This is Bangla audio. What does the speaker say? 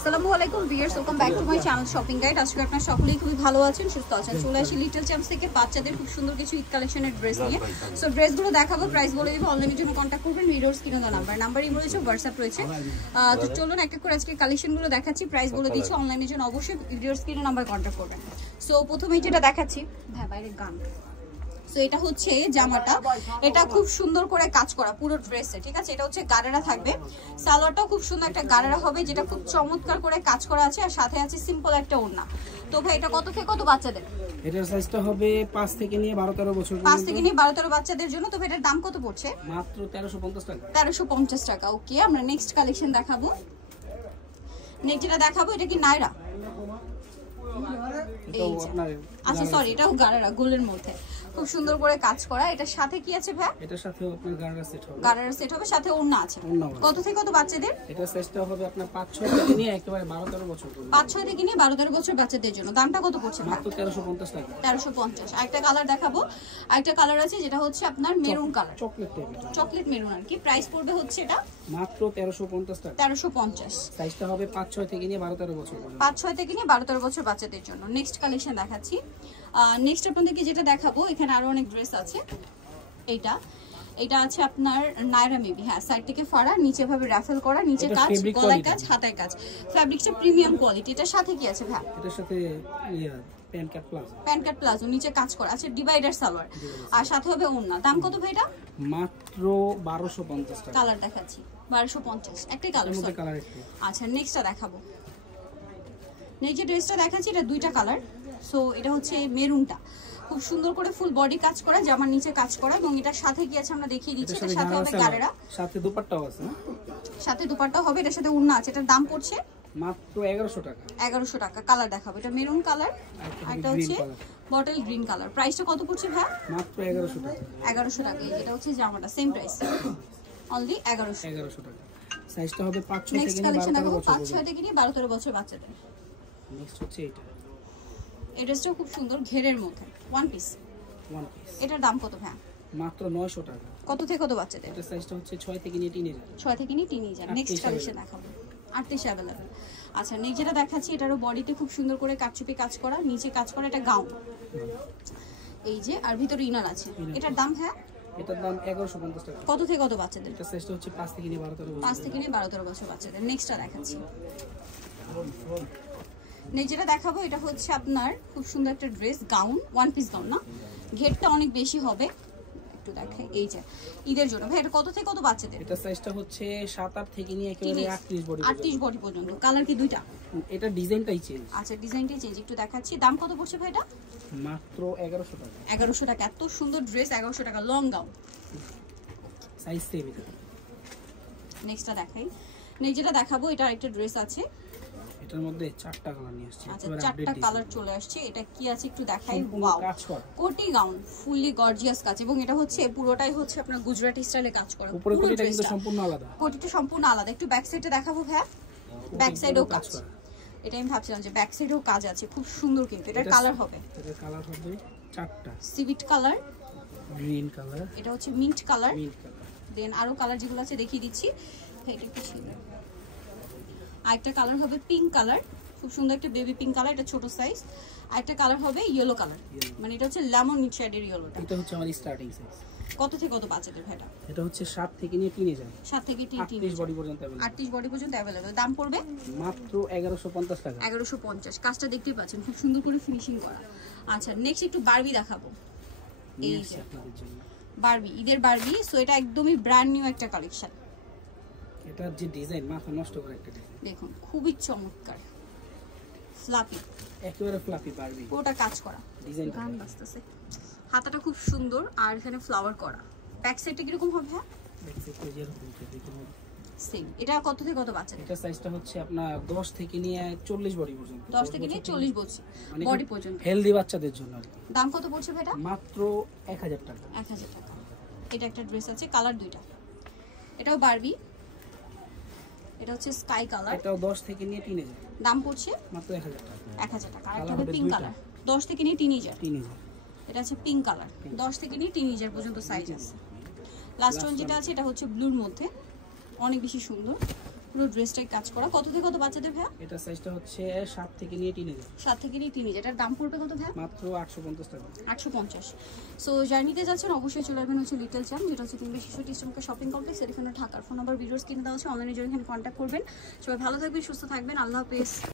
আসসালামু আলাইকুম viewers, welcome back to my channel shopping guide. আজকে আপনারা সকলেই খুবই ভালো আছেন, সুস্থ আছেন। চলে আসি লিটল চ্যাম্পস থেকে বাচ্চাদের খুব সুন্দর কিছু ঈদ কালেকশনের ড্রেস নিয়ে। সো ড্রেসগুলো দেখাবো, প্রাইস বলে দিব। অনলাইনের জন্য কন্ট্যাক্ট করবেন, ভিডিওর স্ক্রিনে দেওয়া নাম্বারই রয়েছে, হোয়াটসঅ্যাপ রয়েছে। তো চলুন একটা করে আজকে কালেকশনগুলো দেখাচ্ছি, প্রাইস বলে দিচ্ছি। অনলাইনের জন্য অবশ্যই ভিডিওর স্ক্রিনে নাম্বার কন্ট্যাক্ট করবেন। সো প্রথমেই যেটা দেখাচ্ছি, হ্যাঁ বাইরের গান। তো এটা হচ্ছে জামাটা, এটা খুব সুন্দর করে কাজ করা পুরো ড্রেসে, ঠিক আছে। এটা হচ্ছে গাড়ারা থাকবে, সালোয়ারটাও খুব সুন্দর একটা গাড়ারা হবে, যেটা খুব চমৎকার করে কাজ করা আছে, আর সাথে আছে সিম্পল একটা ওড়না। তো ভাই এটা কত থেকে কত বাচ্চাদের? এটার সাইজটা হবে 5 থেকে নিয়ে 12-13 বছর পর্যন্ত। 5 থেকে নিয়ে 12-13 বাচ্চাদের জন্য। তো এটার দাম কত পড়ছে? মাত্র 1350 টাকা। 1350 টাকা। ওকে, আমরা নেক্সট কালেকশন দেখাবো। নেক্সট যেটা দেখাবো, এটা কি নায়রা? আচ্ছা সরি, এটাও গাড়ারা গোলের মধ্যে, খুব সুন্দর করে কাজ করা। এটার সাথে কি আছে ভাই? এটার সাথে আপনার গাড়ারা সেট হবে। গাড়ারা সেট হবে, সাথে ওড়না আছে। কত থেকে কত বাচ্চাদের? এটার সাইজটা হবে আপনার 5-6 থেকে নিয়ে একেবারে 12-13 বছর পর্যন্ত। 5-6 থেকে নিয়ে 12-13 বছর বাচ্চাদের জন্য। দামটা কত পড়ছে? মাত্র 1350 টাকা। 1350। আরেকটা কালার দেখাবো, আরেকটা কালার আছে যেটা হচ্ছে আপনার মেরুন কালার, চকলেট টাইপের, চকলেট মেরুন আর কি। প্রাইস পড়বে হচ্ছে এটা মাত্র 1350 টাকা। 1350। সাইজটা হবে 5-6 থেকে নিয়ে 12-13 বছর পর্যন্ত। 5-6 থেকে নিয়ে 12-13 বছর বাচ্চাদের জন্য। নেক্সট কালেকশন দেখাচ্ছি। নেক্সট আপনাদেরকে যেটা দেখাবো, এখানে আরো অনেক ড্রেস আছে। এটা আছে আপনার নায়রা মেবি, হ্যাঁ, সাইড থেকে ফাড়া, নিচে ভাবে রাফেল করা, নিচে কাজ, গলায় কাজ, হাতায় কাজ, ফ্যাব্রিকটা প্রিমিয়াম কোয়ালিটি। এটার সাথে কি আছে ভাই? এটার সাথে প্যান্ট কাট প্লাজো, নিচে কাজ করা আছে, ডিভাইডার সালোয়ার, আর সাথে হবে ওড়না। দাম কত ভাই এটা? মাত্র 1250 টাকা। কালার দেখাচ্ছি 1250, একটাই কালার। আচ্ছা নেক্সটটা দেখাবো। নেক্সট যে ড্রেসটা দেখাচ্ছি, এটা দুইটা কালার। সো এটা হচ্ছে মেরুনটা, খুব সুন্দর করে ফুল বডি কাজ করা, জামার নিচে কাজ করা, এবং এটার সাথে কি আছে আমরা দেখিয়ে দিচ্ছি। এটার সাথে হবে গাড়েরা, সাথে দুপাট্টাও আছে, সাথে দুপাট্টা হবে, এটার সাথে ওড়না আছে। এটার দাম পড়ছে মাত্র 1100 টাকা। 1100 টাকা। কালার দেখাবো, এটা মেরুন কালার, আর এটা হচ্ছে বটল গ্রিন কালার। প্রাইসটা কত পড়ছে ভাই? মাত্র 1100 টাকা। 1100 টাকা। এটা হচ্ছে জামাটা, সেম প্রাইস, অনলি 1100 টাকা। সাইজটা হবে 5-6 থেকে নেক্সট কালেকশন দেখাবো, 5-6 থেকে নিয়ে 12-13 বছর বাচ্চাদের। নেক্সট হচ্ছে এটা। এই ড্রেসটা খুব সুন্দর, ঘেরের মধ্যে, ওয়ান পিস। এটার দাম কত ভাই? মাত্র 900 টাকা। কত থেকে কত বাচ্চাদের? এটার সাইজটা হচ্ছে 6 থেকে নিয়ে টিনেজার। 6 থেকে নিয়ে টিনেজার। নেক্সট কালেকশন দেখাবো, 38 अवेलेबल। আচ্ছা নেক্সট যেটা দেখাচ্ছি, এটারও বডিতে খুব সুন্দর করে কাটচুপি কাজ করা, নিচে কাজ করা, এটা গাউন, এই যে, আর ভিতরে ইনার আছে। এটার দাম হ্যাঁ? এটার দাম 1150 টাকা। কত থেকে কত বাচ্চাদের? এটার সাইজটা হচ্ছে 5 থেকে নিয়ে 12-13 বছর। 5 থেকে নিয়ে 12-13 বছর বাচ্চাদের। নেক্সটটা দেখাচ্ছি। নেক্সট যেটা দেখাবো, এটা হচ্ছে আপনার খুব সুন্দর একটা dress, gown, one piece gown না, ঘেরটা অনেক বেশি হবে, একটু দেখে, এই যে ঈদের জন্য। ভাই এটা কত থেকে কত বাচ্চাদের? এটার সাইজটা হচ্ছে 7-8 থেকে নিয়ে একেবারে 38 বডি পর্যন্ত। কালার কি দুইটা? এটা ডিজাইনটাই চেঞ্জ। আচ্ছা ডিজাইনটাই চেঞ্জ, একটু দেখাচ্ছি। দাম কত পড়ছে ভাই এটা? মাত্র 1100 টাকা। 1100 টাকা। এত সুন্দর ড্রেস 1100 টাকা, লং গাউন, সাইজ সেম এটা। নেক্সটটা দেখাই। নেক্সট যেটা দেখাবো, এটা আরেকটা ড্রেস আছে, এটার মধ্যে 4টা কালার নিয়ে আসছে। আচ্ছা 4টা কালার চলে আসছে। এটা কি আছে একটু দেখাই। ওয়াও, কোটি গাউন, ফুললি গর্জিয়াস কাজ, এবং এটা হচ্ছে পুরোটাই হচ্ছে আপনার গুজরাটি স্টাইলে কাজ করা। উপরে কোটিটা কিন্তু সম্পূর্ণ আলাদা, কোটিটা সম্পূর্ণ আলাদা। একটু ব্যাক সাইডে দেখাবো ভাই, ব্যাক সাইডেও কাজ। এটা আমি ভাবছিলাম যে ব্যাক সাইডেও কাজ আছে, খুব সুন্দর। কিন্তু এটার কালার হবে, এটার কালার হবে 4টা। সিভিট কালার, গ্রিন কালার, এটা হচ্ছে মিন্ট কালার, দেন আরো কালার যেগুলো আছে দেখিয়ে দিচ্ছি। এটা একটু ছিল, আরেকটা কালার হবে পিঙ্ক কালার, খুব সুন্দর একটা বেবি পিঙ্ক কালার, এটা ছোট সাইজ। আরেকটা কালার হবে ইয়েলো কালার, মানে এটা হচ্ছে লেমন শেডের ইয়েলোটা। এটা হচ্ছে আমার স্টার্টিং সাইজ। কত থেকে কত বাচ্চাদের ভাইটা? এটা হচ্ছে 7 থেকে নিয়ে টিনেজার। 7 থেকে 38 বডি পর্যন্ত अवेलेबल। 38 বডি পর্যন্ত अवेलेबल। দাম পড়বে মাত্র 1150 টাকা। 1150। কাজটা দেখতেই পাচ্ছেন, খুব সুন্দর করে ফিনিশিং করা। আচ্ছা নেক্সট একটু বারবি দেখাবো। এই যে বারবি, ঈদের বারবি। সো এটা একদমই ব্র্যান্ড নিউ একটা কালেকশন। এটার যে ডিজাইন, মাথা নষ্ট করে একটা ডিজাইন, দেখুন খুবই চমৎকার, ফ্লাপি, একেবারে ফ্লাপি বারবি, পুরোটা কাজ করা, ডিজাইন গান বাজতেছে। হাতাটা খুব সুন্দর, আর এখানে ফ্লাওয়ার করা। ব্যাক সাইডটা কিরকম হবে হ্যাঁ? ব্যাক সাইডটা যেরকম দেখুন সেম। এটা কত থেকে কত বাচ্চাদের? এটা সাইজটা হচ্ছে আপনার 10 থেকে নিয়ে 40 বডি পর্যন্ত। 10 থেকে নিয়ে 40 বডি পর্যন্ত, হেলদি বাচ্চাদের জন্য। দাম কত পড়ছে ভাই এটা? মাত্র 1000 টাকা। 1000 টাকা। এটা একটা ড্রেস আছে, কালার দুইটা, এটাও বারবি, এটা হচ্ছে স্কাই কালার, এটাও 10 থেকে নিয়ে টিনেজার। দাম পড়ছে মাত্র 1000 টাকা। 1000 টাকা। আর এটা হবে পিঙ্ক কালার, 10 থেকে নিয়ে টিনেজার। এটা আছে পিঙ্ক কালার, 10 থেকে নিয়ে টিনেজার পর্যন্ত সাইজ আছে। লাস্ট ওয়ান যেটা আছে, এটা হচ্ছে ব্লুর মধ্যে, অনেক বেশি সুন্দর, পুরো ড্রেসটাই কাজ করা। কত থেকে কত বাচ্চাদের ভাইয়া? এটা সাইজটা হচ্ছে 7 থেকে নিয়ে টিনেজার। 7 থেকে নিয়ে টিনেজ। এটার দাম পড়বে কত ভাইয়া? মাত্র 850 টাকা। 850। সো জার্নিতে যাচ্ছেন অবশ্যই চলে আসবেন হচ্ছে লিটল চ্যাম্প, যেটা হচ্ছে 366 ইস্টার্ন শপিং কমপ্লেক্স, এর এখানে ঢাকার। ফোন নাম্বার ভিডিওস কিনে দেওয়া আছে, অনলাইনে জন্য এখানে কন্ট্যাক্ট করবেন। সবাই ভালো থাকবেন, সুস্থ থাকবেন, আল্লাহ হাফেজ।